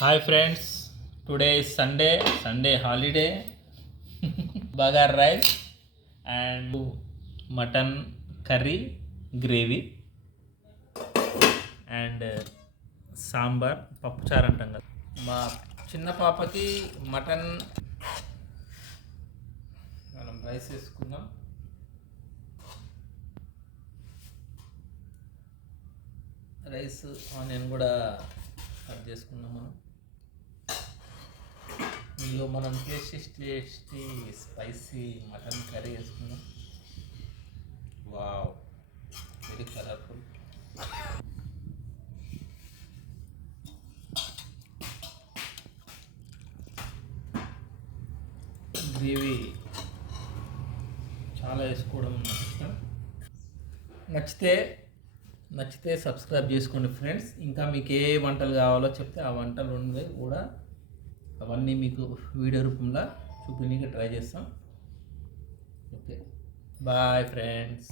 Hi friends, today is Sunday holiday. Bagara rice and mutton curry gravy and sambar పప్పుచారు అంటాం కదా. మా చిన్న పాపకి మటన్ మనం రైస్ వేసుకుందాం. రైస్ ఆనియన్ కూడా కట్ చేసుకుందాం. ఇందులో మనం టేస్టీ స్పైసీ మటన్ కర్రీ వేసుకుందాం. Wow, very colourful. గ్రేవీ చాలా వేసుకోవడం ఇష్టం. నచ్చితే సబ్స్క్రైబ్ చేసుకోండి ఫ్రెండ్స్. ఇంకా మీకు ఏ వంటలు కావాలో చెప్తే ఆ వంటలు ఉండే కూడా అవన్నీ మీకు వీడియో రూపంలో చూపించడానికి ట్రై చేస్తాం. Okay, bye friends.